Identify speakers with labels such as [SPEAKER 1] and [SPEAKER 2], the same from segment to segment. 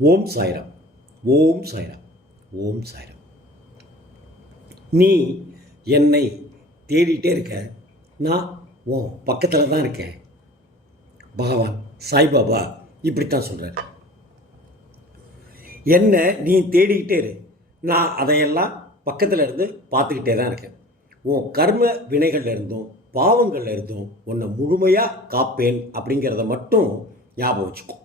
[SPEAKER 1] ஓம் சாய்ராம். ஓம் சாய்ராம். ஓம் சாய்ராம். நீ என்னை தேடிட்டே இருக்க. நான் உன் பக்கத்தில் தான் இருக்கேன். பகவான் சாய்பாபா இப்படித்தான் சொல்கிறார் என்ன நீ தேடிக்கிட்டே இரு. நான் அதையெல்லாம் பக்கத்தில் இருந்து பார்த்துக்கிட்டே தான் இருக்கேன். உன் கர்ம வினைகள்ல இருந்தும் பாவங்கள்ல இருந்தும் உன்னை முழுமையாக காப்பேன் அப்படிங்கிறத மட்டும் ஞாபகம் வச்சுக்கோ.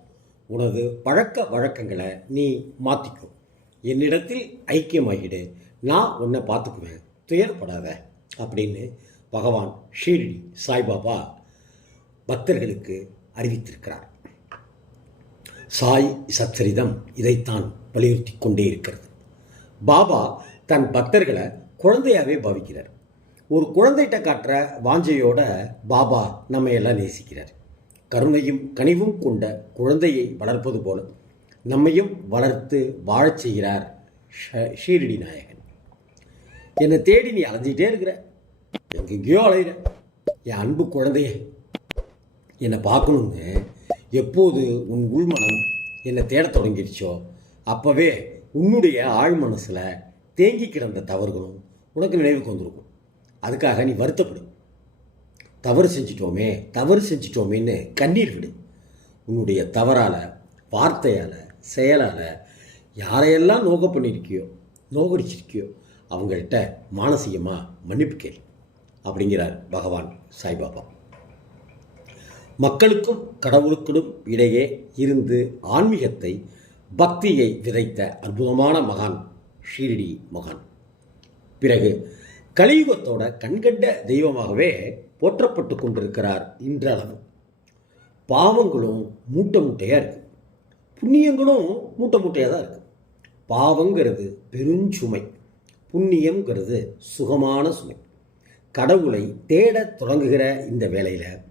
[SPEAKER 1] உனது பழக்க வழக்கங்களை நீ மாற்றிக்கோ என்னிடத்தில் ஐக்கியமாகிடு. நான் உன்னை பார்த்துக்குவேன். துயரப்படாத அப்படின்னு பகவான் ஷீரடி சாய்பாபா பக்தர்களுக்கு அறிவித்திருக்கிறார். சாய் சச்சரிதம் இதைத்தான் வலியுறுத்தி கொண்டே இருக்கிறது. பாபா தன் பக்தர்களை குழந்தையாவே பாவிக்கிறார். ஒரு குழந்தைகிட்ட காட்டுற வாஞ்சையோட பாபா நம்ம எல்லாம் நேசிக்கிறார். கருணையும் கனிவும் கொண்ட குழந்தையை வளர்ப்பது போல நம்மையும் வளர்த்து வாழச் செய்கிறார் ஷ- ஷீரடி நாயகன். என்னை தேடி நீ அலைஞ்சிட்டே இருக்கிற. எங்கெங்கேயோ அலையிற. என் அன்பு குழந்தையே என்னை பார்க்கணுன்னு எப்போது உன் உள்மனம் என்னை தேடத் தொடங்கிடுச்சோ அப்போவே உன்னுடைய ஆழ் மனசில் தேங்கி கிடந்த தவறுகளும் உனக்கு நினைவுக்கு வந்திருக்கும். அதுக்காக நீ வருத்தப்படு. தவறு செஞ்சிட்டோமே தவறு செஞ்சிட்டோமேன்னு கண்ணீர் விடு. உன்னுடைய தவறால் வார்த்தையால் செயலால் யாரையெல்லாம் நோக பண்ணியிருக்கியோ நோகடிச்சிருக்கியோ அவங்கள்ட்ட மானசீகமாக மன்னிப்பு கேள் அப்படிங்கிறார் பகவான் சாய்பாபா. மக்களுக்கும் கடவுளுக்கும் இடையே இருந்து ஆன்மீகத்தை பக்தியை விதைத்த அற்புதமான மகான் ஷீரடி மகான். பிறகு கலியுகத்தோட கண்கண்ட தெய்வமாகவே போற்றப்பட்டு கொண்டிருக்கிறார் இன்றளவு பாவங்களும் மூட்டை மூட்டையாக இருக்குது புண்ணியங்களும் மூட்டை மூட்டையாக தான் இருக்குது பாவங்கிறது பெருஞ்சுமை புண்ணியங்கிறது சுகமான சுமை. கடவுளை தேட தொடங்குகிற இந்த வேளையில்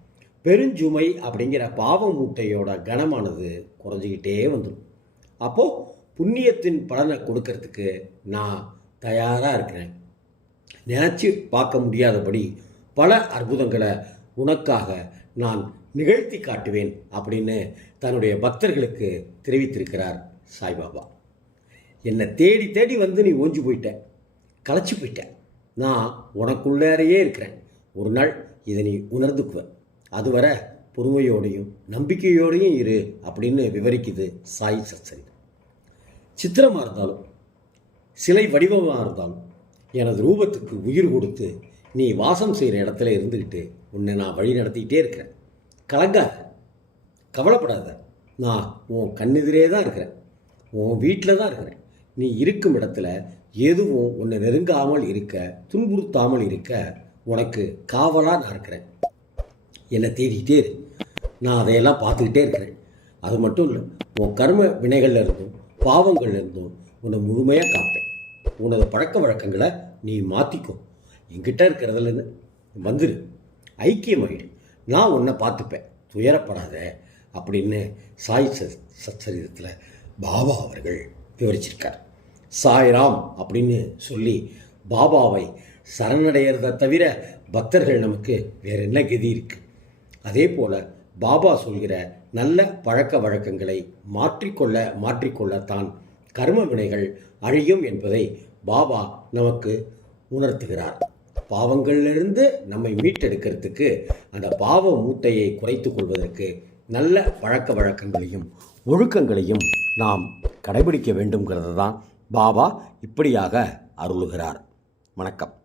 [SPEAKER 1] பெருஞ்சுமை அப்படிங்கிற பாவ மூட்டையோட கனமானது குறைஞ்சிக்கிட்டே வந்துடும் அப்போது புண்ணியத்தின் பலனை கொடுக்கறதுக்கு நான் தயாராக இருக்கிறேன். நினச்சி பார்க்க முடியாதபடி பல அற்புதங்களை உனக்காக நான் நிகழ்த்தி காட்டுவேன் அப்படின்னு தன்னுடைய பக்தர்களுக்கு தெரிவித்திருக்கிறார் சாய்பாபா. என்னை தேடி தேடி வந்து நீ ஓஞ்சி போயிட்ட களைச்சி போயிட்ட. நான் உனக்குள்ளேறையே இருக்கிறேன். ஒரு நாள் இதை நீ உணர்ந்துக்குவ. அதுவரை பொறுமையோடையும் நம்பிக்கையோடையும் இரு அப்படின்னு விவரிக்குது சாய் சச்சரி. சித்திரமாக இருந்தாலும் சிலை வடிவமாக இருந்தாலும் எனது ரூபத்துக்கு உயிர் கொடுத்து நீ வாசம் செய்கிற இடத்துல இருந்துக்கிட்டு உன்னை நான் வழி நடத்திக்கிட்டே இருக்கிறேன். கலங்காத. கவலைப்படாத. நான் உன் கண்ணெதிரே தான் இருக்கிறேன். உன் வீட்டில் தான் இருக்கிறேன். நீ இருக்கும் இடத்துல எதுவும் உன்னை நெருங்காமல் இருக்க துன்புறுத்தாமல் இருக்க உனக்கு காவலாக நான் இருக்கிறேன். என்னை தேடிக்கிட்டே இரு. நான் அதையெல்லாம் பார்த்துக்கிட்டே இருக்கிறேன். அது மட்டும் இல்லை உன் கர்ம வினைகளில் இருந்தும் பாவங்கள்ல இருந்தும் உன்னை முழுமையாக காப்பேன். உனது பழக்க வழக்கங்களை நீ மாற்றிக்கோ என்கிட்ட இருக்கிறதுலேருந்து வந்துடு ஐக்கியமாயிடு நான் உன்னை பார்த்துப்பேன். துயரப்படாத அப்படின்னு சாய் ச- சச்சரிதத்தில் பாபா அவர்கள் விவரிச்சிருக்கார். சாய்ராம் அப்படின்னு சொல்லி பாபாவை சரணடைகிறத தவிர பக்தர்கள் நமக்கு வேற என்ன கதி இருக்குது அதே போல் பாபா சொல்கிற நல்ல பழக்க வழக்கங்களை மாற்றிக்கொள்ள மாற்றிக்கொள்ளத்தான் கர்ம வினைகள் அழியும் என்பதை பாபா நமக்கு உணர்த்துகிறார். பாவங்களிலிருந்து நம்மை மீட்டெடுக்கிறதுக்கு அந்த பாவ மூட்டையை குறைத்து கொள்வதற்கு நல்ல பழக்க வழக்கங்களையும் ஒழுக்கங்களையும் நாம் கடைபிடிக்க வேண்டும்ங்கிறது தான் பாபா இப்படியாக அருளுகிறார். வணக்கம்.